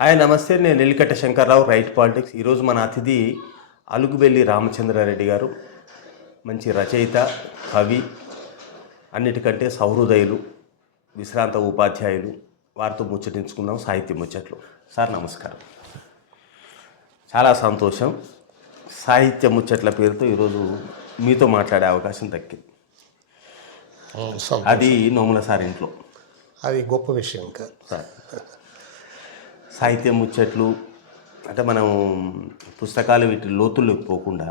Hi నమస్తే నేను నెల్లికట్ట Shankarrao right politics ఈరోజు మన అతిథి అలుగుబెల్లి రామచంద్రారెడ్డి గారు. మంచి రచయిత కవి అన్నిటికంటే సౌహృదయులు విశ్రాంత ఉపాధ్యాయులు. వారితో ముచ్చటించుకుందాం సాహిత్య ముచ్చట్లు. సార్ నమస్కారం. చాలా సంతోషం. సాహిత్య ముచ్చట్ల పేరుతో ఈరోజు మీతో మాట్లాడే అవకాశం దక్కింది. అది నోముల సార్ ఇంట్లో. అది గొప్ప విషయం ఇంకా సార్. సాహిత్య ముచ్చట్లు అంటే మనం పుస్తకాలు వీటి లోతుల్లోకి పోకుండా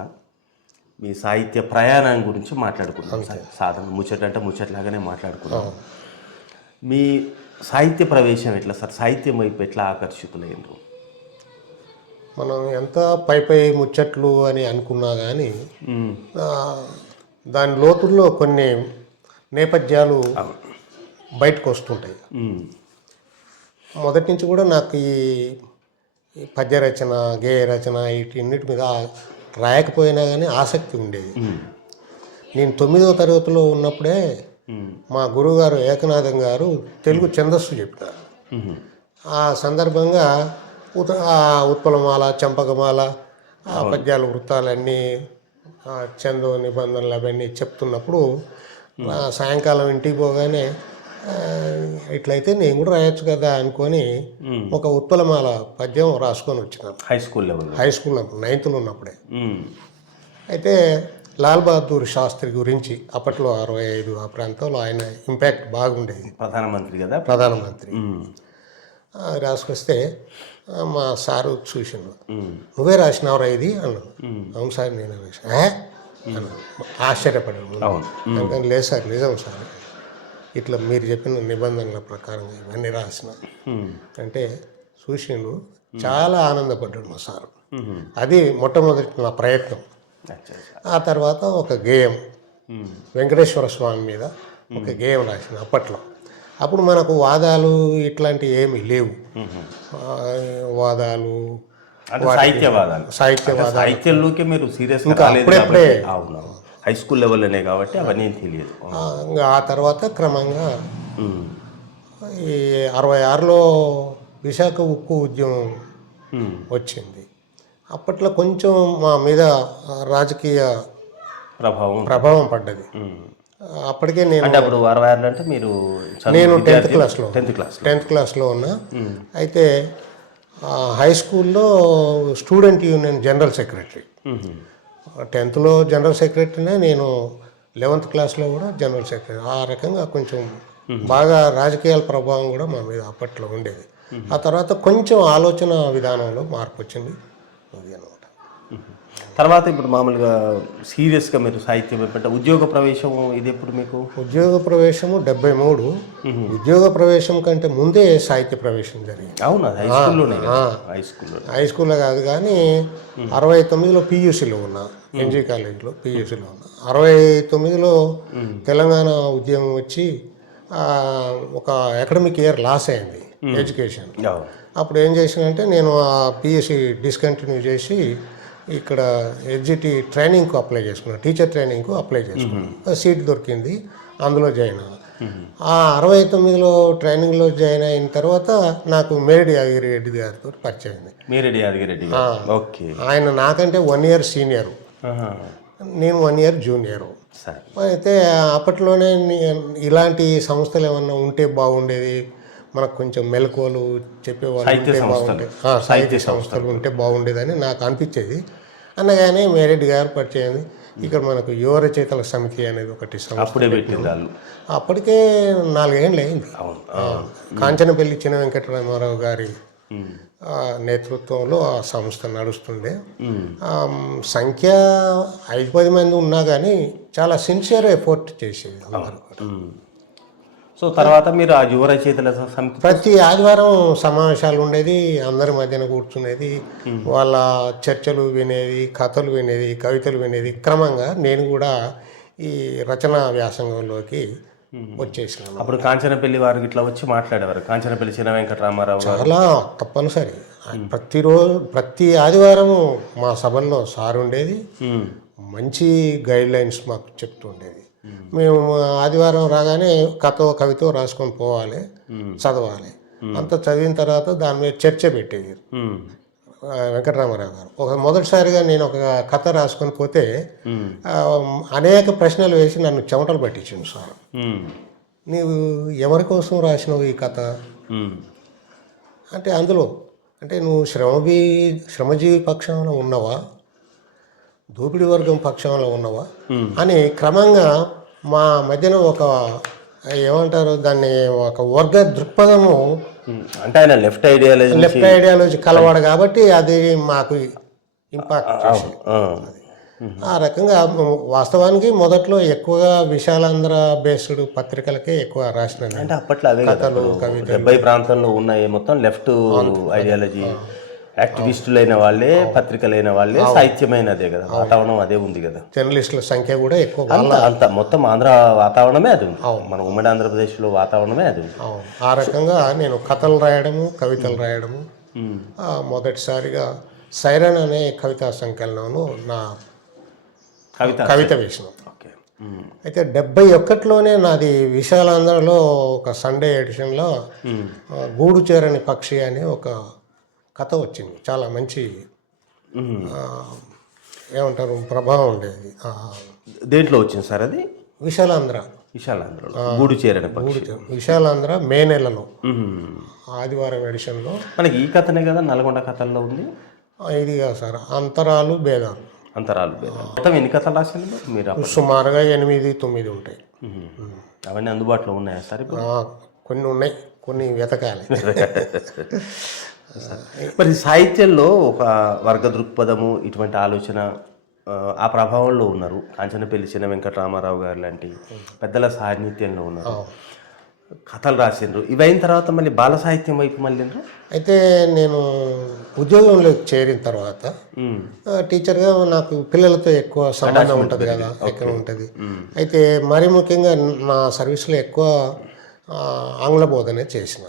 మీ సాహిత్య ప్రయాణం గురించి మాట్లాడుకుందాం. సార్ సాధన ముచ్చట అంటే ముచ్చట్లాగానే మాట్లాడుకుందాం. మీ సాహిత్య ప్రవేశం ఎట్లా సార్? సాహిత్యం వైపు ఎట్లా ఆకర్షితులైనరు మనం ఎంత పై పై ముచ్చట్లు అని అనుకున్నా కానీ దాని లోతుల్లో కొన్ని నేపథ్యాలు బయటకు వస్తుంటాయి. మొదటి నుంచి కూడా నాకు ఈ పద్య రచన గేయ రచన వీటిన్నిటి మీద రాయకపోయినా కానీ ఆసక్తి ఉండేది. నేను తొమ్మిదవ తరగతిలో ఉన్నప్పుడే. మా గురువుగారు ఏకనాథం గారు తెలుగు ఛందస్సు చెప్పినారు. ఆ సందర్భంగా ఉత ఆ ఉత్పలమాల చంపకమాల ఆ పద్యాల వృత్తాలన్నీ చందో నిబంధనలు అవన్నీ చెప్తున్నప్పుడు సాయంకాలం ఇంటికి పోగానే ఇట్లయితే నేను కూడా రాయొచ్చు కదా అనుకొని ఒక ఉత్పలమాల పద్యం రాసుకొని వచ్చినాను. హై స్కూల్ లెవెల్ హై స్కూల్లో నైన్త్లో ఉన్నప్పుడే. అయితే లాల్ బహదూర్ శాస్త్రి గురించి అప్పట్లో అరవై ఐదు ఆ ప్రాంతంలో ఆయన ఇంపాక్ట్ బాగుండేది. ప్రధానమంత్రి కదా? ప్రధానమంత్రి. రాసుకొస్తే మా సారు చూసిండు. నువ్వే రాసినావురా ఇది? అన్నాడు. అవును సార్ నేను రాసిన. లేదు సార్ నిజం సార్. ఇట్లా మీరు చెప్పిన నిబంధనల ప్రకారం ఇవన్నీ రాసిన. అంటే చూసిండు చాలా ఆనందపడ్డాడు మా సారు. అది మొట్టమొదటి నా ప్రయత్నం. ఆ తర్వాత ఒక గేయం. వెంకటేశ్వర స్వామి మీద ఒక గేయం రాసిన అప్పట్లో అప్పుడు మనకు వాదాలు ఇట్లాంటివి ఏమీ లేవు వాదాలు సాహిత్యవాదాలు సాహిత్యవాదాలు సాహిత్యంలోకి మీరు సీరియస్ ఇంకా రాలేదు అప్పుడప్పుడే. హై స్కూల్ లెవెల్లోనే కాబట్టి అవన్నీ తెలియదు. ఆ, ఇంకా ఆ తర్వాత క్రమంగా. ఈ అరవై ఆరులో విశాఖ ఉక్కు ఉద్యమం. వచ్చింది. అప్పట్లో కొంచెం మా మీద రాజకీయ ప్రభావం. ప్రభావం పడ్డది. అప్పటికే నేను అంటే అప్పుడు అరవై ఆరులో అంటే మీరు నేను టెన్త్ క్లాస్లో టెన్త్ క్లాస్ టెన్త్ క్లాస్లో ఉన్నా. అయితే హై స్కూల్లో స్టూడెంట్ యూనియన్ జనరల్ సెక్రటరీ టెన్త్లో జనరల్ సెక్రటరీనే నేను లెవెంత్ క్లాస్లో కూడా జనరల్ సెక్రటరీ. ఆ రకంగా కొంచెం బాగా రాజకీయాల ప్రభావం కూడా మా మీద అప్పట్లో ఉండేది. ఆ తర్వాత కొంచెం ఆలోచన విధానంలో మార్పు వచ్చింది. అది తర్వాత ఇప్పుడు మామూలుగా సీరియస్గా మీరు సాహిత్యం వైపు అంటే ఉద్యోగ ప్రవేశం ఇది ఎప్పుడు మీకు? ఉద్యోగ ప్రవేశము డెబ్బై మూడు. ఉద్యోగ ప్రవేశం కంటే ముందే సాహిత్య ప్రవేశం జరిగింది. అవును? హై స్కూల్లోనే హై స్కూల్లో హై స్కూల్లో కాదు కానీ అరవై తొమ్మిదిలో పీయూసీలో ఉన్నా ఎన్జీ కాలేజీలో పీయూసీలో ఉన్నా. అరవై తొమ్మిదిలో తెలంగాణ ఉద్యమం వచ్చి ఒక అకాడమిక్ ఇయర్ లాస్ అయింది ఎడ్యుకేషన్ అప్పుడు ఏం చేసినంటే నేను ఆ పిఎస్సి డిస్కంటిన్యూ చేసి ఇక్కడ ఎడ్జిటి ట్రైనింగ్కు అప్లై చేసుకున్నాను టీచర్ ట్రైనింగ్కు అప్లై చేసుకున్నాను సీట్ దొరికింది. అందులో జాయిన్ ఆ అరవై తొమ్మిదిలో ట్రైనింగ్లో జాయిన్ అయిన తర్వాత నాకు మేడి యాదగిరి రెడ్డి గారితో పరిచయం అయింది. మీరెడ్డి యాదగిరెడ్డి గారు. ఓకే. ఆయన నాకంటే వన్ ఇయర్ సీనియరు. నేను వన్ ఇయర్ జూనియరు అయితే అప్పట్లోనే ఇలాంటి సంస్థలు ఏమన్నా ఉంటే బాగుండేది? మనకు కొంచెం మెలకువలు చెప్పేవాళ్ళు ఉంటే. బాగుండేది సాహిత్య సంస్థలు. ఉంటే బాగుండేదని నాకు అనిపించేది. అనగానే మేరెడ్డి గారు పరిచయం ఇక్కడ మనకు యువ రచయితల సమితి అనేది ఒకటి అప్పుడే వాళ్ళు. అప్పటికే నాలుగేళ్ళు అయింది. కాంచనపల్లి చిన్న వెంకటరామారావు గారి నేతృత్వంలో ఆ సంస్థ నడుస్తుండే. సంఖ్య ఐదు పది మంది ఉన్నా కానీ చాలా సిన్సియర్ ఎఫోర్ట్ చేసేది అందరూ. సో తర్వాత మీరు ఆ యువ రచయితల సమితి ప్రతి ఆదివారం సమావేశాలు ఉండేది అందరి మధ్యన కూర్చునేది వాళ్ళ చర్చలు వినేది కథలు వినేది కవితలు వినేది. క్రమంగా నేను కూడా ఈ రచనా వ్యాసంగంలోకి వచ్చేసినాను. అప్పుడు కాంచనపల్లి వారికి ఇట్లా వచ్చి మాట్లాడేవారు. కాంచనపల్లి చిన్న వెంకటరామారావు చాలా తప్పనిసరి. ప్రతిరోజు ప్రతి ఆదివారం మా సభల్లో సార్ ఉండేది. మంచి గైడ్ లైన్స్ మాకు చెప్తుండేది మేము ఆదివారం రాగానే కథ కవితో రాసుకొని పోవాలి చదవాలి. అంత చదివిన తర్వాత దాని మీద చర్చ పెట్టేది వెంకటరామారావు గారు. ఒక మొదటిసారిగా నేను ఒక కథ రాసుకొని పోతే అనేక ప్రశ్నలు వేసి నన్ను చెమటలు పట్టించింది సార్. నీవు ఎవరి కోసం రాసినావు ఈ కథ? అంటే అందులో అంటే నువ్వు శ్రమజీ శ్రమజీవి పక్షంలో ఉన్నవా? దోపిడీ వర్గం పక్షంలో ఉన్నవా. అని క్రమంగా మా మధ్యన ఒక ఏమంటారు దాన్ని ఒక వర్గ దృక్పథము. అంటే ఆయన లెఫ్ట్ ఐడియాలజీ లెఫ్ట్ ఐడియాలజీ కలవాడు కాబట్టి అది మాకు ఇంపాక్ట్ ఆ రకంగా వాస్తవానికి మొదట్లో ఎక్కువగా విశాలాంధ్ర బేస్డ్ పత్రికలకే ఎక్కువ రాసిన. అంటే అప్పట్లో ఇప్పుడు డెబ్బై ప్రాంతంలో ఉన్న ఏ మొత్తం లెఫ్ట్ ఐడియాలజీ యాక్టివిస్టులైన వాళ్ళే పత్రికలైన వాళ్ళే సాహిత్యమైన అదే కదా వాతావరణం అదే ఉంది కదా. జర్నలిస్టుల సంఖ్య కూడా ఎక్కువ. అంత అంత మొత్తం ఆంధ్ర వాతావరణమే అది ఉంది. మన ఉమ్మడి ఆంధ్రప్రదేశ్లో వాతావరణమే అది ఉంది. ఆ రకంగా నేను కథలు రాయడము కవితలు రాయడము మొదటిసారిగా సైరన్ అనే కవితా సంకలనంలో నా కవిత. కవిత వేసినాం. అయితే డెబ్బై ఒక్కటిలోనే నాది విశాలాంధ్రలో ఒక సండే ఎడిషన్లో గూడు చేరని పక్షి అనే ఒక కథ వచ్చింది. చాలా మంచి ఏమంటారు ప్రభావం ఉండేది. దేంట్లో వచ్చింది సార్ అది? విశాలాంధ్ర. గూడు చేర- విశాలాంధ్ర మే నెలలో. ఆదివారం ఎడిషన్లో. మనకి ఈ కథనే కదా నల్గొండ కథల్లో ఉంది? ఇది కాదు సార్ అంతరాలు భేదాలు. అంతరాలు. మొత్తం ఎన్ని కథలు రాశారు మీరు? సుమారుగా ఎనిమిది తొమ్మిది ఉంటాయి. అవన్నీ అందుబాటులో ఉన్నాయా సార్ కొన్ని ఉన్నాయి కొన్ని వెతకాలి. మరి సాహిత్యంలో ఒక వర్గ దృక్పథము ఇటువంటి ఆలోచన ఆ, ప్రభావంలో ఉన్నారు. కాంచనపల్లి చిన్న వెంకటరామారావు గారు లాంటి పెద్దల సాహిత్యంలో ఉన్నారు. కథలు రాసిండ్రు. ఇవైన తర్వాత మళ్ళీ బాల సాహిత్యం వైపు మళ్ళీ అయితే నేను ఉద్యోగంలోకి చేరిన తర్వాత టీచర్గా నాకు పిల్లలతో ఎక్కువ సంబంధం ఉంటుంది కదా ఎక్కువ ఉంటుంది. అయితే మరీ ముఖ్యంగా నా సర్వీస్లో ఎక్కువ ఆంగ్ల బోధనే చేసిన.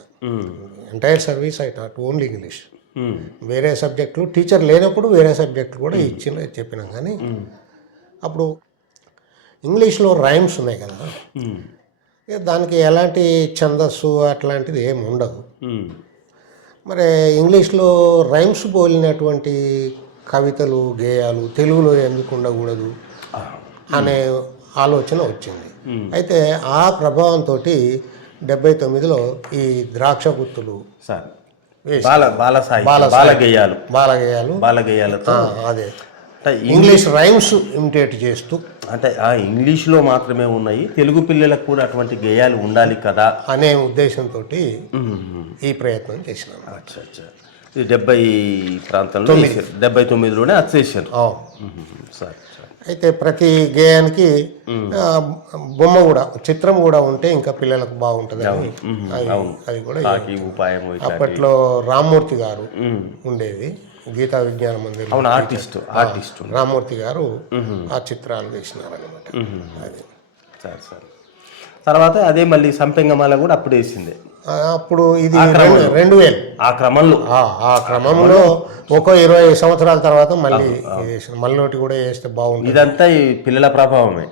Entire service I taught only English వేరే సబ్జెక్టులు టీచర్ లేనప్పుడు వేరే సబ్జెక్టులు కూడా ఇచ్చిన చెప్పినాం కానీ అప్పుడు ఇంగ్లీష్లో రైమ్స్ ఉన్నాయి కదా. దానికి ఎలాంటి ఛందస్సు అట్లాంటిది ఏమి ఉండదు. మరి ఇంగ్లీష్లో రైమ్స్ పోలినటువంటి కవితలు గేయాలు తెలుగులో ఎందుకు ఉండకూడదు అనే ఆలోచన వచ్చింది. అయితే ఆ ప్రభావంతో డెబ్బై తొమ్మిదిలో ఈ ద్రాక్ష గుత్తులు సార్ బాల బాల సాహిత్యం బాల గేయాలు బాల గేయాలు బాల గేయాలతో ఆ, అదే. ఇంగ్లీష్ రైమ్స్ ఇమిటేట్ చేస్తూ అంటే ఆ ఇంగ్లీష్లో మాత్రమే ఉన్నాయి. తెలుగు పిల్లలకు కూడా అటువంటి గేయాలు ఉండాలి కదా. అనే ఉద్దేశంతో. ఈ ప్రయత్నం చేసినాను అచ్చా అచ్చా. ఇది డెబ్బై ప్రాంతంలో. డెబ్బై తొమ్మిదిలోనే ఆ. Sir sir. అయితే ప్రతి గేయానికి బొమ్మ కూడా చిత్రం కూడా ఉంటే ఇంకా పిల్లలకు బాగుంటుంది అది అది కూడా అప్పట్లో రామ్మూర్తి గారు. ఉండేది గీతా విజ్ఞాన మందిర్ అవును ఆర్టిస్ట్ ఆర్టిస్ట్ రామ్మూర్తి గారు ఆ చిత్రాలు వేసినారనమాట అది. Sir sir. తర్వాత అదే మళ్ళీ సంపెంగమాల కూడా అప్పుడు వేసిందే. అప్పుడు ఇది రెండు వేలు. ఆ క్రమంలో. ఆ, క్రమంలో ఒక ఇరవై సంవత్సరాల తర్వాత మళ్ళీ మళ్ళీ కూడా వేస్తే బాగుంటుంది. ఇదంతా ఈ పిల్లల ప్రభావమే.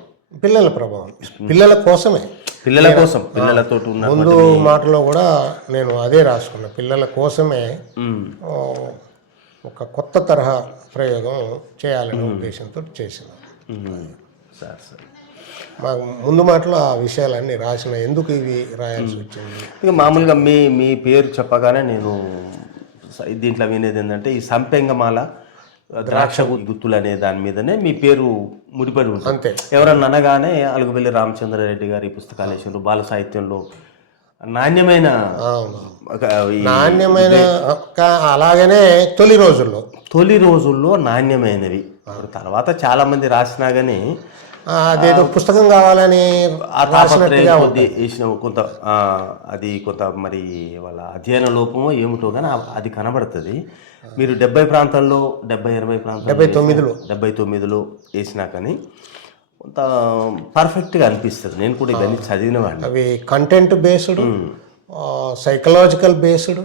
పిల్లల ప్రభావం. పిల్లల కోసమే. పిల్లల కోసం పిల్లలతో ముందు మాటలో కూడా నేను అదే రాసుకున్నా. పిల్లల కోసమే ఒక కొత్త తరహా ప్రయోగం చేయాలనే ఉద్దేశంతో చేసిన. Sir sir. మాకు ముందు మాటలో ఆ విషయాలన్నీ రాసిన ఎందుకు ఇవి రాయాల్సి వచ్చింది? ఇక మామూలుగా మీ మీ పేరు చెప్పగానే నేను దీంట్లో వినేది ఏంటంటే ఈ సంపెంగమాల ద్రాక్ష గుత్తులు అనే దాని మీదనే మీ పేరు ముడిపడి ఉంటుంది. అంతే. ఎవరన్నా అనగానే అలుగుబెల్లి రామచంద్రారెడ్డి గారి పుస్తకాలు వేసిండ్రు బాల సాహిత్యంలో నాణ్యమైన నాణ్యమైన అలాగనే తొలి రోజుల్లో. తొలి రోజుల్లో నాణ్యమైనవి. తర్వాత చాలా మంది రాసినా కానీ అదేదో పుస్తకం కావాలని వేసిన కొంత అది కొంత మరి వాళ్ళ అధ్యయన లోపమో ఏమిటో కానీ అది కనబడుతుంది. మీరు డెబ్బై ప్రాంతాల్లో డెబ్బై ఎనభై ప్రాంతాల్లో డెబ్బై తొమ్మిదిలో. డెబ్బై తొమ్మిదిలో వేసినా కానీ కొంత పర్ఫెక్ట్గా అనిపిస్తుంది. నేను కూడా ఇవన్నీ చదివిన వాడిని అవి కంటెంట్ బేస్డ్ సైకలాజికల్ బేస్డ్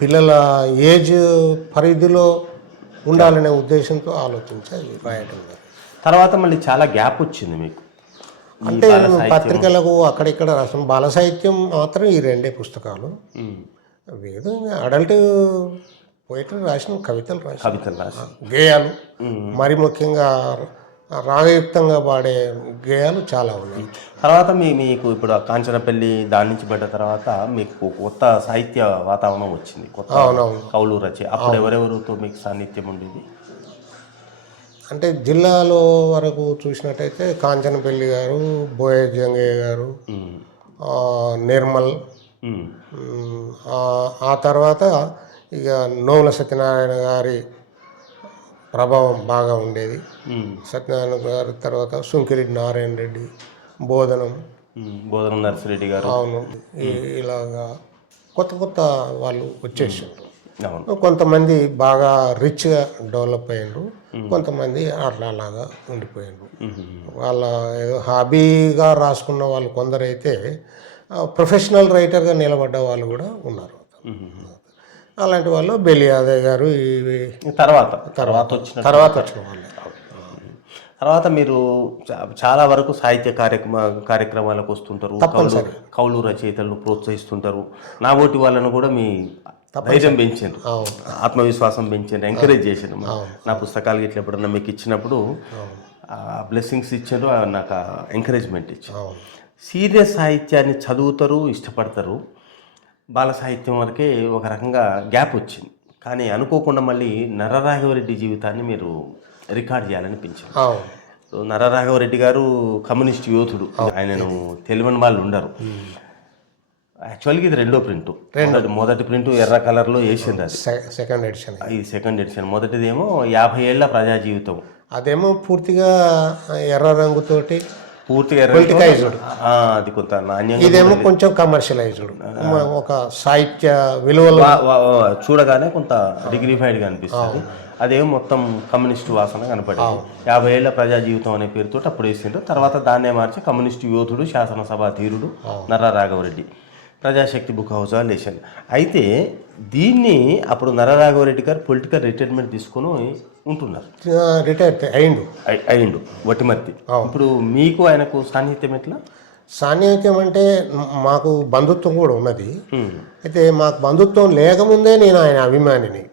పిల్లల ఏజ్ పరిధిలో ఉండాలనే ఉద్దేశంతో ఆలోచించి అవి రాయటం. తర్వాత మళ్ళీ చాలా గ్యాప్ వచ్చింది మీకు. అంటే పత్రికలకు అక్కడిక్కడ రాసిన బాల సాహిత్యం మాత్రం ఈ రెండే పుస్తకాలు. ఏదో అడల్ట్ పోయిటరీ రాసిన కవితలు రాసిన కవితలు గేయాలు. మరి ముఖ్యంగా రాగయుక్తంగా పాడే గేయాలు చాలా ఉన్నాయి. తర్వాత మీ మీకు ఇప్పుడు కాంచనపల్లి దాని నుంచి పడ్డ తర్వాత మీకు కొత్త సాహిత్య వాతావరణం వచ్చింది. కొత్త అవునవును. కవులు రచే అప్పుడు ఎవరెవరితో మీకు సాన్నిధ్యం ఉండేది? అంటే జిల్లాలో వరకు చూసినట్టయితే కాంచనపల్లి గారు బోయ జంగయ్య గారు నిర్మల్ ఆ- తర్వాత ఇక నోముల సత్యనారాయణ గారి ప్రభావం బాగా ఉండేది. సత్యనారాయణ గారి తర్వాత సుంకిరెడ్డి నారాయణ రెడ్డి బోధనం. బోధన నర్సిరెడ్డి గారు. అవును. ఇలాగా కొత్త కొత్త వాళ్ళు వచ్చేసారు కొంతమంది బాగా రిచ్గా డెవలప్ అయ్యారు కొంతమంది అట్లా అలాగా ఉండిపోయారు. వాళ్ళ ఏదో హాబీగా రాసుకున్న వాళ్ళు కొందరైతే ప్రొఫెషనల్ రైటర్గా నిలబడ్డ వాళ్ళు కూడా ఉన్నారు. అలాంటి వాళ్ళు బెలి యాదవ్ గారు ఇవి తర్వాత. తర్వాత వచ్చిన తర్వాత వచ్చిన వాళ్ళే. తర్వాత మీరు చాలా వరకు సాహిత్య కార్యక్రమ కార్యక్రమాలకు వస్తుంటారు. కవులు రచయితలను ప్రోత్సహిస్తుంటారు. నా ఓటి వాళ్ళను కూడా మీ ధైర్యం పెంచారు అవును. ఆత్మవిశ్వాసం పెంచారు ఎంకరేజ్ చేశారు నా పుస్తకాలు ఇట్లా ఎప్పుడన్నా మీకు ఇచ్చినప్పుడు బ్లెస్సింగ్స్ ఇచ్చారు నాకు ఎంకరేజ్మెంట్ ఇచ్చారు. సీరియస్ సాహిత్యాన్ని చదువుతారు ఇష్టపడతారు. బాల సాహిత్యం వరకే ఒక రకంగా గ్యాప్ వచ్చింది. కానీ అనుకోకుండా మళ్ళీ నరరాఘవరెడ్డి జీవితాన్ని మీరు రికార్డ్ చేయాలనిపించింది. నరరాఘవరెడ్డి గారు కమ్యూనిస్ట్ యోధుడు. ఆయనను తెలియని వాళ్ళు ఉండరు. యాక్చువల్గా ఇది రెండో ప్రింట్. మొదటి మొదటి ప్రింట్ ఎర్ర కలర్లో వేసింది అది. Second edition. ఇది సెకండ్ ఎడిషన్. మొదటిదేమో యాభై ఏళ్ళ ప్రజా జీవితం అదేమో పూర్తిగా ఎర్ర రంగుతోటి పూర్తిగా ఎర్ర ఆ, అది కొంత నాణ్యంగా ఇదేమో కొంచెం కమర్షియలైజ్డ్. ఒక సాహిత్య విలువలు. చూడగానే కొంత డిగ్నిఫైడ్గా అనిపిస్తుంది. అదేమో మొత్తం కమ్యూనిస్ట్ వాసన కనపడింది. యాభై ఏళ్ళ ప్రజా జీవితం అనే పేరుతో అప్పుడు వేసిండ్రు. తర్వాత దాన్నే మార్చి కమ్యూనిస్ట్ యోధుడు శాసనసభ ధీరుడు నర్రా రాఘవరెడ్డి. ప్రజాశక్తి బుక్ హౌస్ అని వేసాను అయితే దీన్ని అప్పుడు నరరాఘవరెడ్డి గారు పొలిటికల్ రిటైర్మెంట్ తీసుకొని ఉంటున్నారు. రిటైర్ అయిండు. అయి- అయిండు వటిమర్తి ఇప్పుడు మీకు ఆయనకు సాన్నిహిత్యం ఎట్లా? సాన్నిహిత్యం అంటే మాకు బంధుత్వం కూడా ఉన్నది. అయితే మాకు బంధుత్వం లేకముందే నేను ఆయన అభిమానిని.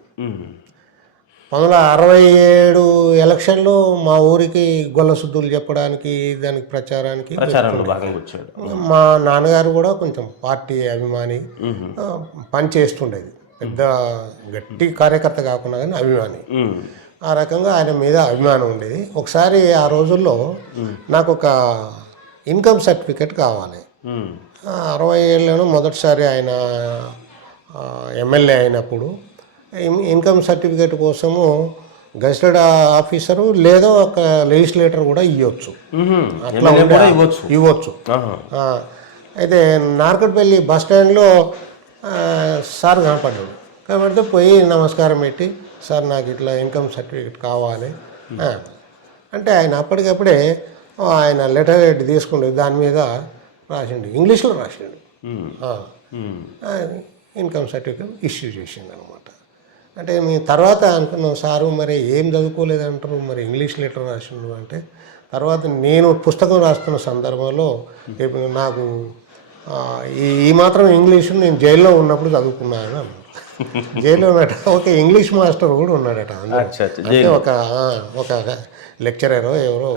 వందల అరవై ఏడు ఎలక్షన్లో మా ఊరికి గొల్ల శుద్ధులు చెప్పడానికి దానికి ప్రచారానికి మా నాన్నగారు కూడా కొంచెం పార్టీ అభిమాని పని చేస్తుండేది. పెద్ద గట్టి కార్యకర్త కాకుండా కానీ అభిమాని. ఆ రకంగా ఆయన మీద అభిమానం ఉండేది. ఒకసారి ఆ రోజుల్లో నాకు ఒక ఇన్కమ్ సర్టిఫికెట్ కావాలి. అరవై ఏళ్ళలో మొదటిసారి ఆయన ఎమ్మెల్యే అయినప్పుడు ఇన్కమ్ సర్టిఫికేట్ కోసము గెస్టెడ్ ఆఫీసరు లేదా ఒక లెజిస్లేటర్ కూడా ఇవ్వచ్చు కూడా ఇవ్వచ్చు. ఇవ్వచ్చు. అయితే నార్కట్పల్లి బస్ స్టాండ్లో సార్ కనపడ్డాడు. కనపడితే పోయి నమస్కారం పెట్టి సార్ నాకు ఇట్లా ఇన్కమ్ సర్టిఫికేట్ కావాలి. అంటే ఆయన అప్పటికప్పుడే ఆయన లెటర్ హెడ్ తీసుకుంటే దాని మీద రాసిండు. ఇంగ్లీష్లో రాసిండు. ఇన్కమ్ సర్టిఫికేట్ ఇష్యూ చేసిండు అనమాట అంటే మీ తర్వాత అనుకున్నాం సారు మరి ఏం చదువుకోలేదంటారు మరి ఇంగ్లీష్ లెటర్ రాసిండు అంటే తర్వాత నేను పుస్తకం రాస్తున్న సందర్భంలో ఇప్పుడు నాకు ఈ ఈ మాత్రం ఇంగ్లీషు నేను జైల్లో ఉన్నప్పుడు చదువుకున్నాను అన్నారు జైల్లో ఉన్నట ఒక ఇంగ్లీష్ మాస్టర్ కూడా ఉన్నాడట అంటే ఒక ఒక లెక్చరర్ ఎవరో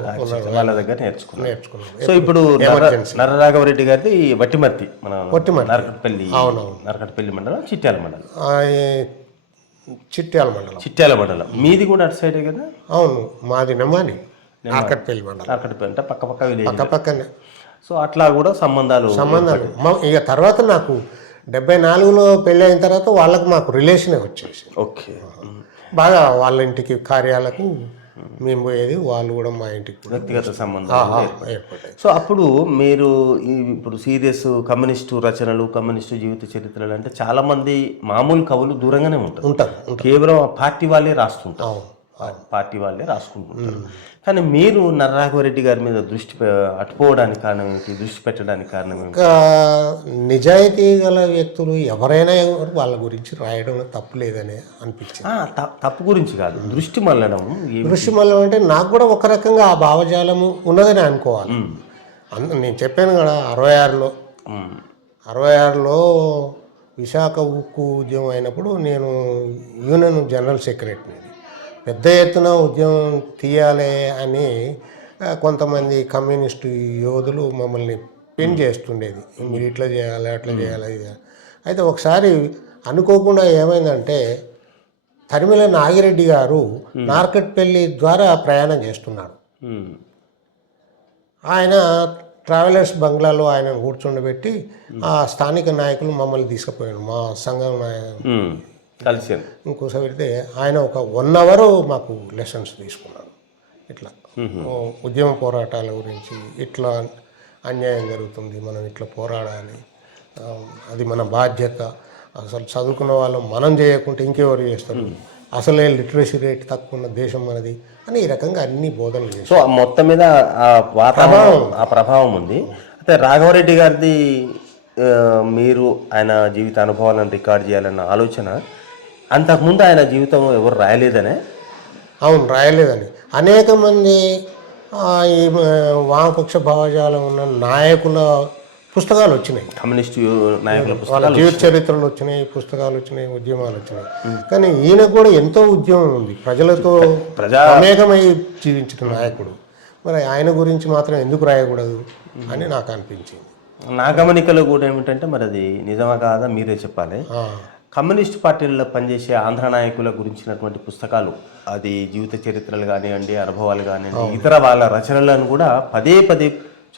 వాళ్ళ దగ్గర నేర్చుకున్నాను నేర్చుకున్నాడు. సో ఇప్పుడు నర- నరరాఘవరెడ్డి గారిది వట్టిమర్తి మన వట్టిమర్తి. నరకట్పల్లి నరకట్పల్లి మండలం చిట్యాల మండలం. చిట్యాల మండలం. చిట్యాల మండలం. మీది కూడా అటు సైడే కదా? అవును మాది నెమ్మాని నార్కట్పల్లి మండలం. నరకట్పల్లి అంటే పక్క పక్క పక్క పక్కనే సో అట్లా కూడా సంబంధాలు సంబంధాలు. ఇక తర్వాత నాకు డెబ్బై నాలుగులో పెళ్ళి అయిన తర్వాత వాళ్ళకు మాకు రిలేషన్ వచ్చేసి ఓకే. బాగా వాళ్ళ ఇంటికి కార్యాలకు మేము పోయేది వాళ్ళు కూడా మా ఇంటికి వ్యక్తిగత ఏర్పడ్డాయి. సో అప్పుడు మీరు ఈ ఇప్పుడు సీరియస్ కమ్యూనిస్టు రచనలు కమ్యూనిస్టు జీవిత చరిత్రలు అంటే చాలా మంది మామూలు కవులు దూరంగానే ఉంటారు. ఉంటారు కేవలం ఆ పార్టీ వాళ్ళే రాస్తుంటారు. పార్టీ వాళ్ళే రాసుకుంటుంటారు. కానీ మీరు నరరాఘవరెడ్డి గారి మీద దృష్టి అటుపోవడానికి కారణం ఏంటి దృష్టి పెట్టడానికి కారణం ఏంటి ఇంకా నిజాయితీ గల వ్యక్తులు ఎవరైనా ఎవరు వాళ్ళ గురించి రాయడం తప్పు లేదని అనిపించింది. తప్పు గురించి కాదు. దృష్టి మళ్ళడం దృష్టి మళ్ళీ అంటే నాకు కూడా ఒక రకంగా ఆ భావజాలము ఉన్నదని అనుకోవాలి. నేను చెప్పాను కదా అరవై ఆరులో. అరవై ఆరులో విశాఖ ఉక్కు ఉద్యమం అయినప్పుడు నేను యూనియన్ జనరల్ సెక్రటరీని. పెద్ద ఎత్తున ఉద్యమం తీయాలి అని కొంతమంది కమ్యూనిస్టు యోధులు మమ్మల్ని పిన్ చేస్తుండేది మీరు ఇట్లా చేయాలి అట్లా చేయాలి. అయితే ఒకసారి అనుకోకుండా ఏమైందంటే తరిమిల నాగిరెడ్డి గారు నార్కట్పల్లి ద్వారా ప్రయాణం చేస్తున్నాడు. ఆయన ట్రావెలర్స్ బంగ్లాలో ఆయన కూర్చుండబెట్టి ఆ స్థానిక నాయకులు మమ్మల్ని తీసుకుపోయాడు మా సంఘం. కలిసాను ఇంకోసారి పెడితే ఆయన ఒక వన్ అవర్ మాకు లెసన్స్ తీసుకున్నాడు. ఇట్లా. ఉద్యమ పోరాటాల గురించి ఇట్లా అన్యాయం జరుగుతుంది మనం ఇట్లా పోరాడాలి. అది మన బాధ్యత. అసలు చదువుకున్న వాళ్ళు మనం చేయకుంటే ఇంకెవరు చేస్తారు? అసలే లిటరసీ రేట్ తక్కువ ఉన్న దేశం మనది అని ఈ రకంగా అన్ని బోధనలు సో మొత్తం మీద ఆ వాతావరణం ఆ ప్రభావం ఉంది. అయితే రాఘవరెడ్డి గారిది మీరు ఆయన జీవిత అనుభవాలను రికార్డ్ చేయాలన్న ఆలోచన అంతకుముందు ఆయన జీవితం ఎవరు రాయలేదనే? అవును రాయలేదని అనేక మంది ఈ వామపక్ష భావజాలం ఉన్న నాయకుల పుస్తకాలు వచ్చినాయి. కమ్యూనిస్టు నాయకుల వాళ్ళ జీవిత చరిత్రలు వచ్చినాయి పుస్తకాలు వచ్చినాయి ఉద్యమాలు వచ్చినాయి. కానీ ఈయన కూడా ఎంతో ఉద్యమం ఉంది. ప్రజలతో ప్రజా అనేకమై జీవించిన నాయకుడు. మరి ఆయన గురించి మాత్రం ఎందుకు రాయకూడదు అని నాకు అనిపించింది. నా గమనికలో కూడా ఏమిటంటే మరి అది నిజమా కాదా మీరే చెప్పాలి. కమ్యూనిస్ట్ పార్టీల్లో పనిచేసే ఆంధ్ర నాయకుల గురించినటువంటి పుస్తకాలు అది జీవిత చరిత్రలు కానివ్వండి అనుభవాలు కానివ్వండి ఇతర వాళ్ళ రచనలను కూడా పదే పదే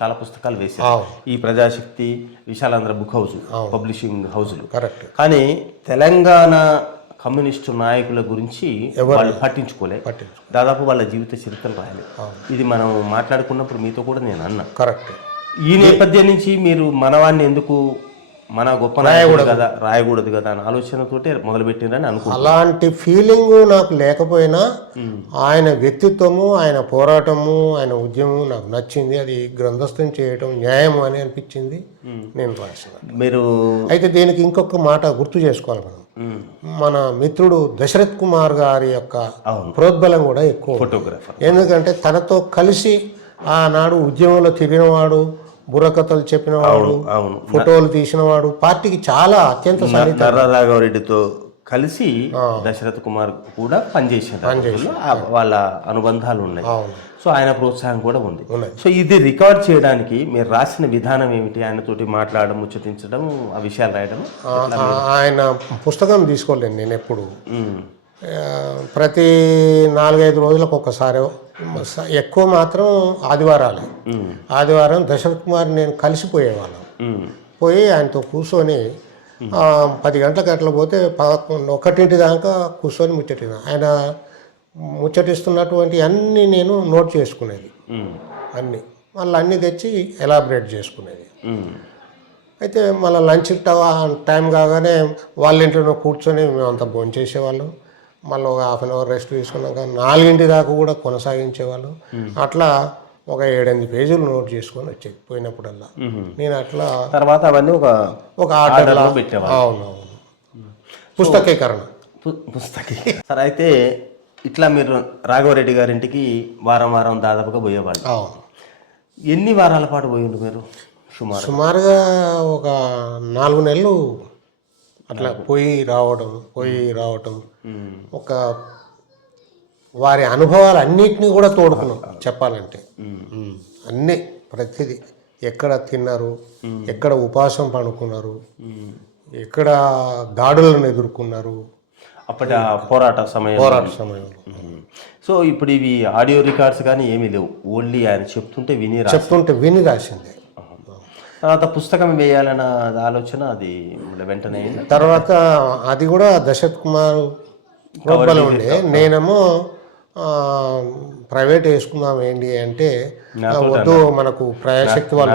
చాలా పుస్తకాలు వేశారు. ఈ Prajashakti Visalaandhra book house publishing correct. కానీ తెలంగాణ కమ్యూనిస్టు నాయకుల గురించి వాళ్ళు పట్టించుకోలే. పట్టించు దాదాపు వాళ్ళ జీవిత చరిత్రలు రాయలేదు ఇది మనం మాట్లాడుకున్నప్పుడు మీతో కూడా నేను అన్నా. కరెక్ట్. ఈ నేపథ్యం నుంచి మీరు మనవాన్ని ఎందుకు మన గొప్ప నాయకుడు కదా రాయకూడదు కదా అనే ఆలోచనతోటే మొదలుపెట్టిందని అనుకుంటున్నాను అలాంటి ఫీలింగ్ నాకు లేకపోయినా ఆయన వ్యక్తిత్వము ఆయన పోరాటము ఆయన ఉద్యమం నాకు నచ్చింది. అది గ్రంథస్థం చేయటం న్యాయం అని అనిపించింది. నేను రాసిన మీరు అయితే దీనికి ఇంకొక మాట గుర్తు చేసుకోవాలి మనం. మన మిత్రుడు దశరథ్ కుమార్ గారి యొక్క ప్రోద్బలం కూడా ఎక్కువ ఫోటోగ్రాఫర్ ఎందుకంటే తనతో కలిసి ఆనాడు ఉద్యమంలో తిరిగినవాడు బుర్రకథలు చెప్పినవాడు అవును ఫోటోలు తీసినవాడు పార్టీకి చాలా అత్యంత నర్రారాఘవరెడ్డితో కలిసి దశరథ్ కుమార్ కూడా. ఆ వాళ్ళ అనుబంధాలు ఉన్నాయి. సో ఆయన ప్రోత్సాహం కూడా ఉంది. సో ఇది రికార్డ్ చేయడానికి మీరు రాసిన విధానం ఏమిటి? ఆయనతోటి మాట్లాడడం ముచ్చటించడం ఆ విషయాలు రాయడం? ఆయన పుస్తకం తీసుకోలేను నేను ఎప్పుడు. ప్రతి నాలుగైదు రోజులకు ఒకసారి ఎక్కువ మాత్రం ఆదివారాలే. ఆదివారం దశరథ్ కుమార్ నేను కలిసిపోయేవాళ్ళం. పోయి ఆయనతో కూర్చొని పది గంటలకు అట్లా పోతే పదకొండు ఒకటింటి దాకా కూర్చొని ముచ్చటిన. ఆయన ముచ్చటిస్తున్నటువంటి అన్నీ నేను నోట్ చేసుకునేది. అన్నీ. మళ్ళీ అన్నీ తెచ్చి ఎలాబరేట్ చేసుకునేది. అయితే మళ్ళీ లంచ్ టైం కాగానే వాళ్ళ ఇంట్లో కూర్చొని మేము అంతా భోంచేసేవాళ్ళం. మళ్ళీ ఒక హాఫ్ అన్ అవర్ రెస్ట్ తీసుకున్నాక నాలుగింటి దాకా కూడా కొనసాగించేవాళ్ళం. అట్లా ఒక ఏడెనిమిది పేజీలు నోట్ చేసుకొని వచ్చేది పోయినప్పుడల్లా. నేను అట్లా తర్వాత అవన్నీ ఒక ఒక ఆర్డర్లో పెట్టేవాళ్ళు. అవునవును. పుస్తకీకరణ. పుస్తకి సరే అయితే ఇట్లా మీరు రాఘవరెడ్డి గారింటికి వారం వారం దాదాపుగా పోయేవాళ్ళు. అవును. ఎన్ని వారాల పాటు పోయిండు మీరు? సుమారు సుమారుగా ఒక నాలుగు నెలలు అట్లా పోయి రావడం పోయి రావటం. ఒక వారి అనుభవాలు అన్నిటినీ కూడా తోడుకున్నాం చెప్పాలంటే. అన్నీ ప్రతిదీ. ఎక్కడ తిన్నారు ఎక్కడ ఉపాసం పండుకున్నారు. ఎక్కడ దాడులను ఎదుర్కొన్నారు. అప్పటి ఆ పోరాట సమయం పోరాట సమయంలో. సో ఇప్పుడు ఇవి ఆడియో రికార్డ్స్ కానీ ఏమీ లేవు. ఓన్లీ ఆయన చెప్తుంటే విని చెప్తుంటే విని రాసిందే. తర్వాత పుస్తకం వేయాలన్న ఆలోచన అది వెంటనే? తర్వాత అది కూడా దశరథ్ కుమార్ ప్రోగ్బలం ఉండే. నేనేమో ప్రైవేట్ వేసుకుందాం ఏంటి అంటే వద్దు మనకు ప్రజాశక్తి వాళ్ళు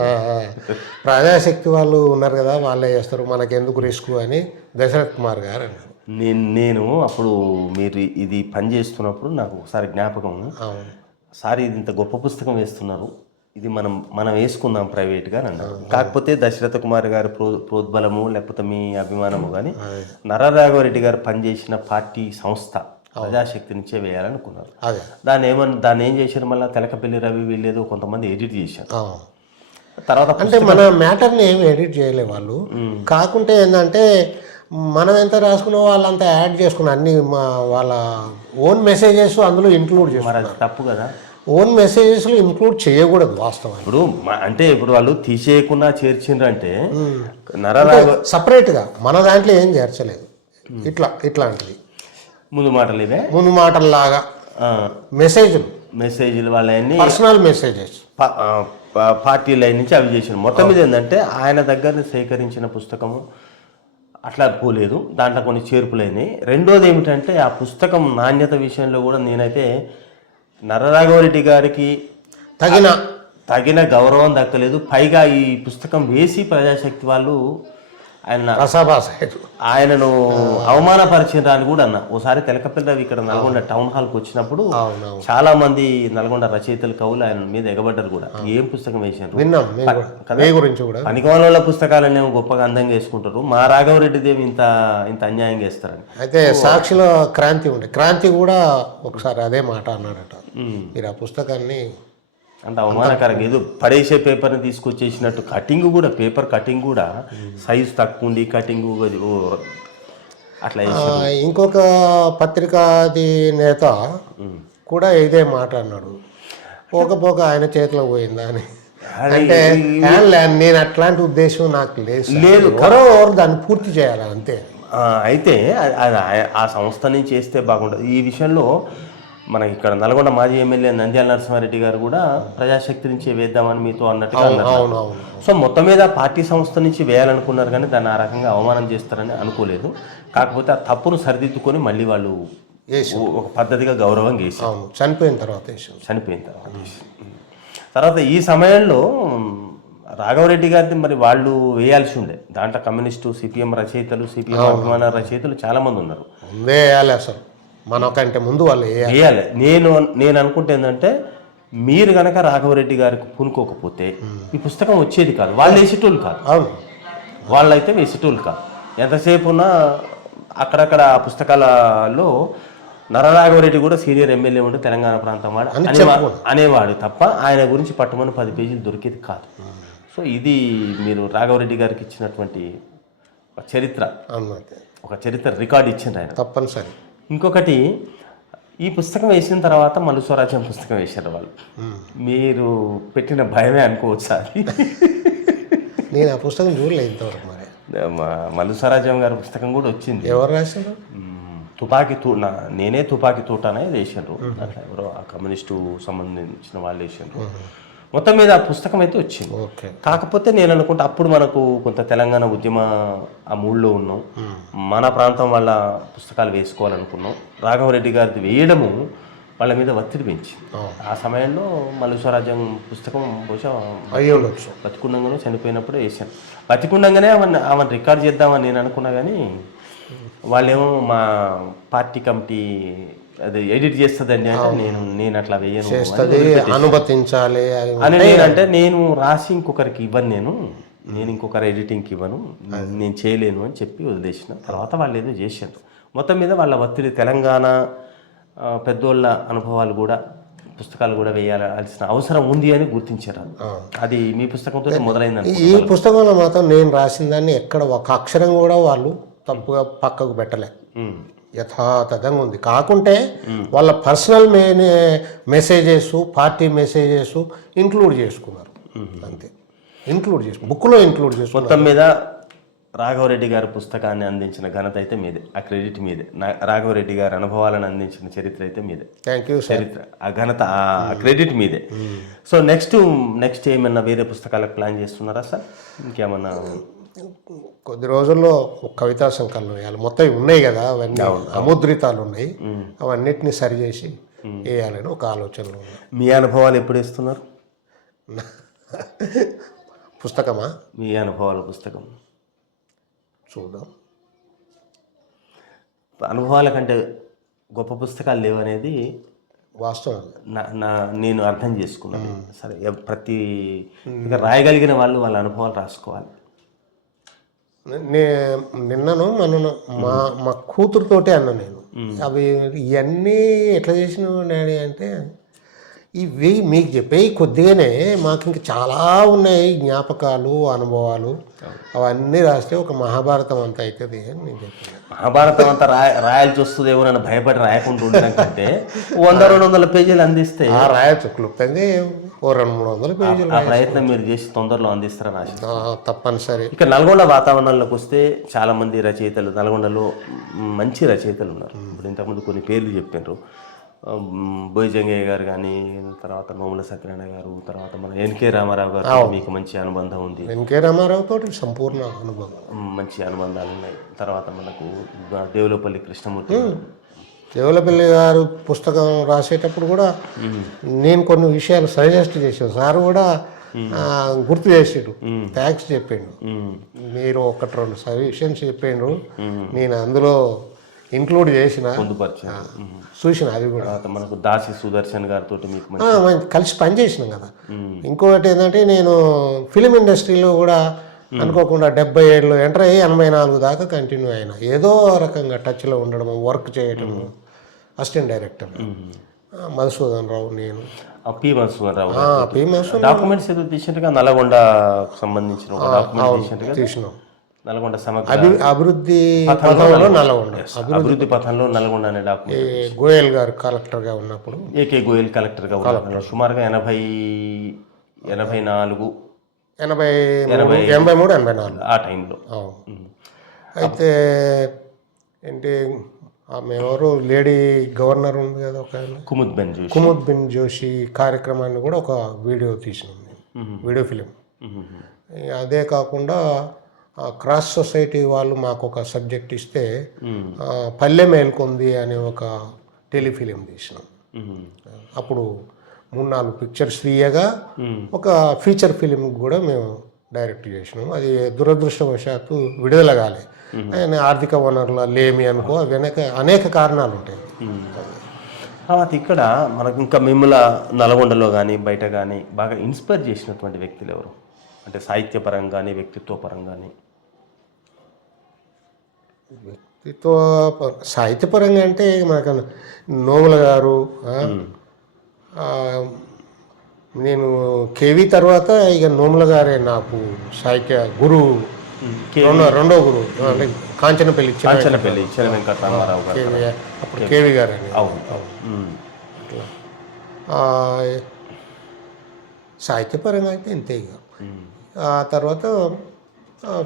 ఆ. ప్రజాశక్తి వాళ్ళు ఉన్నారు కదా వాళ్ళే చేస్తారు. మనకి ఎందుకు రిస్క్ అని దశరథ్ కుమార్ గారు అన్నారు. నేను నేను అప్పుడు మీరు ఇది పని చేస్తున్నప్పుడు నాకు ఒకసారి జ్ఞాపకం సార్ ఇది ఇంత గొప్ప పుస్తకం వేస్తున్నారు. ఇది మనం మనం వేసుకుందాం ప్రైవేట్గా అని అన్నారు. కాకపోతే దశరథ కుమార్ గారి ప్రో ప్రోద్బలము లేకపోతే మీ అభిమానము కానీ నరరాఘవరెడ్డి గారు పనిచేసిన పార్టీ సంస్థ ప్రజాశక్తి నుంచే వేయాలనుకున్నారు. దాన్ని ఏమని దాన్ని ఏం చేశారు మళ్ళీ? తెలకపల్లి రవి వీళ్ళేదో కొంతమంది ఎడిట్ చేశారు. తర్వాత అంటే మన మ్యాటర్ని ఏమి ఎడిట్ చేయలే వాళ్ళు. కాకుంటే ఏంటంటే మనం ఎంత రాసుకున్నా వాళ్ళంతా యాడ్ చేసుకున్న అన్ని మా వాళ్ళ ఓన్ మెసేజెస్ అందులో ఇంక్లూడ్ అది తప్పు కదా. ఓన్ మెసేజెస్లో ఇంక్లూడ్ చేయకూడదు వాస్తవానికి. ఇప్పుడు అంటే ఇప్పుడు వాళ్ళు తీసేయకుండా చేర్చిండ్రంటే నరరాగ సపరేట్గా మన దాంట్లో ఏం చేర్చలేదు. ఇట్లా ఇట్లాంటిది. ముందు మాటలు ఇవే ముందు మాటల్లాగా ఆ, మెసేజ్లు మెసేజ్లు వాళ్ళన్నీ పర్సనల్ మెసేజెస్ పార్టీ లైన్ నుంచి అవి చేసిన మొత్తం మీద ఏంటంటే ఆయన దగ్గర సేకరించిన పుస్తకము అట్లా పోలేదు. దాంట్లో కొన్ని చేర్పులైనవి రెండోది ఏమిటంటే ఆ పుస్తకం నాణ్యత విషయంలో కూడా నేనైతే నరరాఘవరెడ్డి గారికి తగిన తగిన గౌరవం దక్కలేదు. పైగా ఈ పుస్తకం వేసి ప్రజాశక్తి వాళ్ళు ఆయన ఆయనను అవమానపరిచినని కూడా అన్న. ఓసారి తెలకపిల్ల ఇక్కడ నల్గొండ టౌన్ హాల్కి వచ్చినప్పుడు చాలా మంది నల్గొండ రచయితలు కవులు ఆయన మీద ఎగబడ్డారు కూడా. ఏం పుస్తకం వేసారు పనికిమాల పుస్తకాలనేమో గొప్పగా అందంగా వేసుకుంటారు. మా రాఘవరెడ్డిదేవి ఇంత ఇంత అన్యాయం చేస్తారని అయితే సాక్షిలో క్రాంతి ఉండే. క్రాంతి కూడా ఒకసారి అదే మాట అన్నాడట. మీరు ఆ పుస్తకాన్ని అంత అవమానకరంగా ఏదో పడేసే పేపర్ని తీసుకొచ్చేసినట్టు కటింగ్ కూడా పేపర్ కటింగ్ కూడా సైజ్ తక్కువ ఉండి కటింగ్ అట్లా ఇంకొక పత్రికాది నేత కూడా ఇదే మాట అన్నాడు. పోక పోక ఆయన చేతిలో పోయిందా అని. అంటే "ఏ, లే, నేను అట్లాంటి ఉద్దేశం నాకు లేదు. లేదు. ఎవరో దాన్ని పూర్తి చేయాలి అంతే. అయితే అది- ఆ సంస్థ నుంచి చేస్తే బాగుంటుంది ఈ విషయంలో మన ఇక్కడ నల్గొండ మాజీ ఎమ్మెల్యే నంద్యాల నరసింహారెడ్డి గారు కూడా ప్రజాశక్తి నుంచి వేద్దామని మీతో అన్నట్టుగా సో మొత్తం మీద పార్టీ సంస్థ నుంచి వేయాలనుకున్నారు కానీ దాన్ని ఆ రకంగా అవమానం చేస్తారని అనుకోలేదు. కాకపోతే ఆ తప్పును సరిదిద్దుకొని మళ్ళీ వాళ్ళు ఒక పద్ధతిగా గౌరవం చేశారు. చనిపోయిన తర్వాత చనిపోయిన తర్వాత తర్వాత ఈ సమయంలో రాఘవరెడ్డి గారిని మరి వాళ్ళు వేయాల్సి ఉండే. దాంట్లో కమ్యూనిస్టు సిపిఎం రచయితలు సిపిఎం అభిమాన రచయితలు చాలా మంది ఉన్నారు. వేయాలి అసలు. మనకంటే ముందు వాళ్ళు వేయాలి నేను నేను అనుకుంటే ఏంటంటే మీరు గనక రాఘవరెడ్డి గారికి పూనుకోకపోతే ఈ పుస్తకం వచ్చేది కాదు. వాళ్ళు వేసేటోళ్ళు కాదు. అవును. వాళ్ళైతే వేసేటోళ్ళు కాదు. ఎంతసేపు ఉన్నా అక్కడక్కడ ఆ పుస్తకాలలో నరరాఘవరెడ్డి కూడా సీనియర్ ఎమ్మెల్యే ఉంటే తెలంగాణ ప్రాంతం వాడు అనేవా- అనేవాడు తప్ప ఆయన గురించి పట్టుమని పది పేజీలు దొరికేది కాదు. సో ఇది మీరు రాఘవరెడ్డి గారికి ఇచ్చినటువంటి ఒక చరిత్ర. ఒక చరిత్ర రికార్డ్ ఇచ్చిండ్రు ఆయన. తప్పనిసరి. ఇంకొకటి ఈ పుస్తకం వేసిన తర్వాత మల్లు స్వరాజ్యం పుస్తకం వేశారు వాళ్ళు. మీరు పెట్టిన భయమే అనుకోవచ్చు అది? నేను ఆ పుస్తకం చూడలేదు ఇంతవరకు మరి. మల్లు స్వరాజ్యం గారి పుస్తకం కూడా వచ్చింది. ఎవరు రాశారు. తుపాకీ తూ నా- నేనే తుపాకీ తూట అనేది అట్లా ఎవరో ఆ కమ్యూనిస్టు సంబంధించిన వాళ్ళు వేసిండ్రు. మొత్తం మీద ఆ పుస్తకం అయితే వచ్చింది. ఓకే. కాకపోతే నేను అనుకుంటా అప్పుడు మనకు కొంత తెలంగాణ ఉద్యమ ఆ మూడ్లో ఉన్నాం. మన ప్రాంతం వాళ్ళ పుస్తకాలు వేసుకోవాలనుకున్నాం. రాఘవరెడ్డి గారిది వేయడము వాళ్ళ మీద ఒత్తిడి పెంచింది. ఆ. సమయంలో మల్లు స్వరాజ్యం పుస్తకం బహుశా అయ్యి ఉండొచ్చు. బతికుండంగానే చనిపోయినప్పుడే వేసాను బతికుండంగానే ఆమె ఆమెను రికార్డ్ చేద్దామని నేను అనుకున్నా కానీ వాళ్ళేమో మా పార్టీ కమిటీ అది ఎడిట్ చేస్తుందండి అంటే నేను నేను అట్లా వేయను అనుమతించాలి అని నేనంటే నేను రాసి ఇంకొకరికి ఇవ్వను నేను. నేను ఇంకొకరి ఎడిటింగ్కి ఇవ్వను. నేను చేయలేను అని చెప్పి వదిలేసిన. తర్వాత వాళ్ళు ఏదో చేశారు. మొత్తం మీద వాళ్ళ ఒత్తిడి తెలంగాణ పెద్దోళ్ళ అనుభవాలు కూడా పుస్తకాలు కూడా వేయాల్సిన అవసరం ఉంది అని గుర్తించారు అది మీ పుస్తకంతో మొదలైందని ఈ పుస్తకంలో మాత్రం నేను రాసిన దాన్ని ఎక్కడ ఒక అక్షరం కూడా వాళ్ళు తప్పుగా పక్కకు పెట్టలే. యథాతథంగా ఉంది. కాకుంటే వాళ్ళ personal messages party messages include చేసుకున్నారు. అంతే. ఇంక్లూడ్ చేసుకు బుక్లో ఇంక్లూడ్ చేసుకున్నారు. మొత్తం మీద రాఘవరెడ్డి గారి పుస్తకాన్ని అందించిన ఘనత అయితే మీదే ఆ క్రెడిట్ మీదే. నా- రాఘవరెడ్డి గారి అనుభవాలను అందించిన చరిత్ర అయితే మీదే. థ్యాంక్ యూ చరిత్ర ఆ ఘనత ఆ క్రెడిట్ మీదే. సో నెక్స్ట్ నెక్స్ట్ ఏమన్నా వేరే పుస్తకాలకు ప్లాన్ చేస్తున్నారా సార్? ఇంకేమన్నా కొద్ది రోజుల్లో కవితా సంకలనం వేయాలి. మొత్తం ఉన్నాయి కదా అవన్నీ అముద్రితాలు ఉన్నాయి. అవన్నిటిని సరిచేసి వేయాలని ఒక ఆలోచనలో మీ అనుభవాలు ఎప్పుడు ఇస్తున్నారు పుస్తకమా? మీ అనుభవాల పుస్తకం. చూద్దాం. అనుభవాల కంటే గొప్ప పుస్తకాలు లేవనేది వాస్తవం. నా నా నేను అర్థం చేసుకున్నాను. సరే ప్రతి రాయగలిగిన వాళ్ళు వాళ్ళ అనుభవాలు రాసుకోవాలి. నే నిన్నను మనను మా మా కూతురుతోటే అన్నా నేను. అవి ఇవన్నీ ఎట్లా చేసినావు డాడీ అంటే ఇవి మీకు చెప్పే కొద్దిగానే మాకు ఇంకా చాలా ఉన్నాయి జ్ఞాపకాలు అనుభవాలు. అవన్నీ రాస్తే ఒక మహాభారతం అంతా అవుతుంది అని నేను చెప్పాను. మహాభారతం అంతా రాయ రాయాల్సి వస్తుందేమో నన్ను భయపడి రాయకుండా ఉండడం కంటే వంద రెండు వందల పేజీలు అందిస్తే. ఆ రాయొచ్చు క్లుప్తంగా ఓ రెండు మూడు వందల పేజీలు ఆ ప్రయత్నం మీరు చేసి తొందరలో అందిస్తారని ఆశ తప్పనిసరి. ఇక నల్గొండ వాతావరణంలోకి వస్తే చాలా మంది రచయితలు నల్గొండలో మంచి రచయితలు ఉన్నారు. ఇప్పుడు ఇంతకుముందు కొన్ని పేర్లు చెప్పారు బోయజంగయ్య గారు కానీ తర్వాత నోముల సత్యనారాయణ గారు తర్వాత మన ఎన్కే రామారావు గారు మీకు మంచి అనుబంధం ఉంది. ఎన్కే రామారావు తోటి సంపూర్ణ అనుభవం మ్, మంచి అనుబంధాలు ఉన్నాయి. తర్వాత మనకు దేవులపల్లి కృష్ణమూర్తి. దేవులపల్లి గారు పుస్తకం రాసేటప్పుడు కూడా నేను కొన్ని విషయాలు సజెస్ట్ చేసాను సార్ కూడా గుర్తు చేసాడు. థ్యాంక్స్ చెప్పిండు. మీరు ఒకటి రెండు సజెషన్స్ చెప్పిండ్రు నేను అందులో ఇంక్లూడ్ చేసిన. చూసిన అది కూడా. మనకు దాసి సుదర్శన్ గారితో మీకు కలిసి పనిచేసినాం కదా. ఇంకొకటి ఏంటంటే నేను ఫిలిం ఇండస్ట్రీలో కూడా అనుకోకుండా డెబ్బై ఏడులో ఎంటర్ అయ్యి ఎనభై నాలుగు దాకా కంటిన్యూ అయినా. ఏదో రకంగా టచ్లో ఉండడం వర్క్ చేయడం అసిస్టెంట్ డైరెక్టర్ మధుసూదన్ రావు నేను. P Madhusudan Rao. P Madhusudan documents ఏదో తీసినట్టుగా నల్గొండకు సంబంధించిన డాక్యుమెంట్ తీసినాం. నల్గొండ సమగ్ర అభి అభివృద్ధి పథంలో నల్లగొండ అభివృద్ధి పథంలో నల్గొండ అనే డాక్యుమెంట్ గోయల్ గారు కలెక్టర్గా ఉన్నప్పుడు. ఏకే గోయల్ కలెక్టర్గా ఉన్నారు సుమారుగా ఎనభై ఎనభై నాలుగు ఎనభై మూడు ఎనభై మూడు ఎనభై నాలుగు. ఆ టైంలో. అయితే ఏంటి ఆమె ఎవరు లేడీ గవర్నర్ ఉంది కదా ఒక. కుముద్ బెన్ జోషి. కుముద్ బిన్ జోషి కార్యక్రమాన్ని కూడా ఒక వీడియో తీసినాం. Video film. అదే కాకుండా క్రాస్ సొసైటీ వాళ్ళు మాకు ఒక సబ్జెక్ట్ ఇస్తే పల్లె మేల్కొంది అనే ఒక టెలిఫిలిం తీసినాం. అప్పుడు మూడు నాలుగు పిక్చర్స్ తీయగా. ఒక ఫీచర్ ఫిలిం కూడా మేము డైరెక్ట్ చేసినాం. అది దురదృష్టవశాత్తు విడుదల కాలే. ఆయన ఆర్థిక వనరుల లేమి అనుకో అవి వెనక అనేక కారణాలు ఉంటాయి. తర్వాత ఇక్కడ మనకు ఇంకా మిమ్మల నల్గొండలో కానీ బయట కానీ బాగా ఇన్స్పైర్ చేసినటువంటి వ్యక్తులు ఎవరు? అంటే సాహిత్యపరంగా కానీ వ్యక్తిత్వ పరంగా కానీ వ్యక్తిత్వ సాహిత్యపరంగా అంటే మనకు నోముల గారు నేను కేవీ తర్వాత ఇక నోముల గారే నాకు సాహిత్య గురువు రెండో రెండో గురువు అంటే కాంచనపల్లి కాంచనపల్లి అప్పుడు కేవీ గారు అని సాహిత్యపరంగా అయితే ఇంతే ఇక. ఆ తర్వాత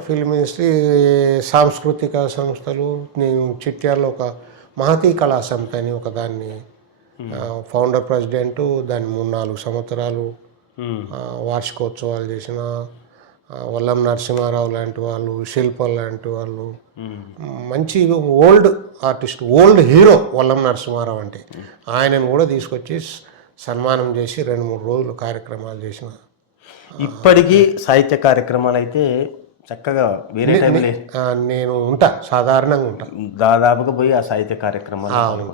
ఫిల్మ్ ఇండస్ట్రీ సాంస్కృతిక సంస్థలు నేను చిట్యాల్లో ఒక మహతీ కళా సంస్థ అని ఒక దాన్ని ఫౌండర్ ప్రెసిడెంట్ దాన్ని మూడు నాలుగు సంవత్సరాలు వార్షికోత్సవాలు చేసిన వల్లం నరసింహారావు లాంటి వాళ్ళు శిల్ప లాంటి వాళ్ళు. మంచి old artist old hero Vallam Narasimha Rao అంటే. ఆయనను కూడా తీసుకొచ్చి సన్మానం చేసి రెండు మూడు రోజులు కార్యక్రమాలు చేసిన. ఇప్పటికీ సాహిత్య కార్యక్రమాలు అయితే చక్కగా వేరే టైంలో నేను ఉంటా సాధారణంగా ఉంటా. దాదాపుగా పోయి ఆ సాహిత్య కార్యక్రమాలు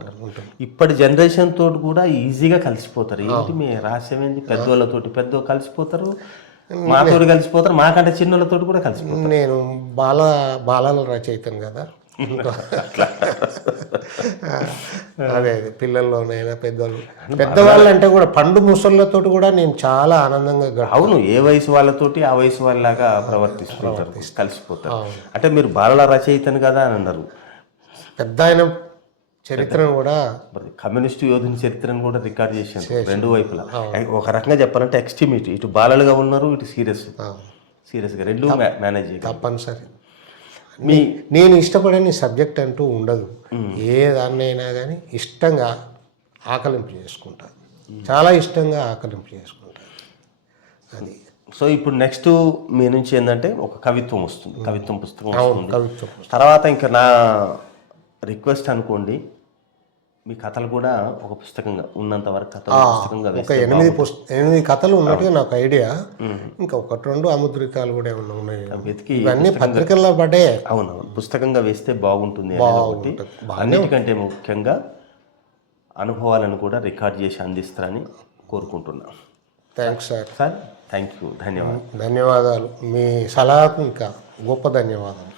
ఇప్పటి జనరేషన్ తోటి కూడా ఈజీగా కలిసిపోతారు. ఏంటి మీ రహస్యం ఏంటి? పెద్దోళ్ళతోటి పెద్ద కలిసిపోతారు మాతోటి కలిసిపోతారు మాకంటే చిన్నోళ్ళతోటి కూడా కలిసిపోతారు. నేను బాల బాలల రచయితను కదా. అదే అదే పిల్లల్లోనైనా పెద్దోళ్ళు. పెద్దవాళ్ళు అంటే కూడా పండు ముసళ్ళతో కూడా నేను చాలా ఆనందంగా అవును ఏ వయసు వాళ్ళతోటి ఆ వయసు వాళ్ళలాగా ప్రవర్తిస్తుంటారు కలిసిపోతారు. అంటే మీరు బాలల రచయితను కదా అని అన్నారు. పెద్ద ఆయన చరిత్రను కూడా కమ్యూనిస్టు యోధుని చరిత్రను కూడా రికార్డ్ చేశారు రెండు వైపులా. ఒక రకంగా చెప్పాలంటే ఎక్స్ట్రీమిటీ ఇటు బాలలుగా ఉన్నారు ఇటు సీరియస్ సీరియస్గా రెండు మేనేజ్ తప్పనిసరి. మీ నేను ఇష్టపడని సబ్జెక్ట్ అంటూ ఉండదు. ఏ దాన్నైనా కానీ ఇష్టంగా ఆకలింపు చేసుకుంటా. చాలా ఇష్టంగా ఆకలింపు చేసుకుంటా. అది. సో ఇప్పుడు నెక్స్ట్ మీ నుంచి ఏంటంటే ఒక కవిత్వం వస్తుంది. కవిత్వం పుస్తకం వస్తుంది. తర్వాత ఇంకా నా రిక్వెస్ట్ అనుకోండి. మీ కథలు కూడా ఒక పుస్తకంగా ఉన్నంత వరకు కథలు పుస్తకంగా ఒక వేస్తే ఎనిమిది పుస్త ఎనిమిది కథలు ఉన్నట్టుగా నాకు ఐడియా. ఇంకా ఒకటి రెండు అముద్రితాలు కూడా ఏమన్నా ఉన్నాయి? వెతికి ఇవన్నీ పత్రికల్లో పడ్డే అవునవును. పుస్తకంగా వేస్తే బాగుంటుంది అనేది ఒకటి. అన్నిటికంటే ముఖ్యంగా అనుభవాలను కూడా రికార్డ్ చేసి అందిస్తారని కోరుకుంటున్నా. Thanks sir. Sir thank you. ధన్యవాదాలు. ధన్యవాదాలు. మీ సలహాకు ఇంకా గొప్ప ధన్యవాదాలు.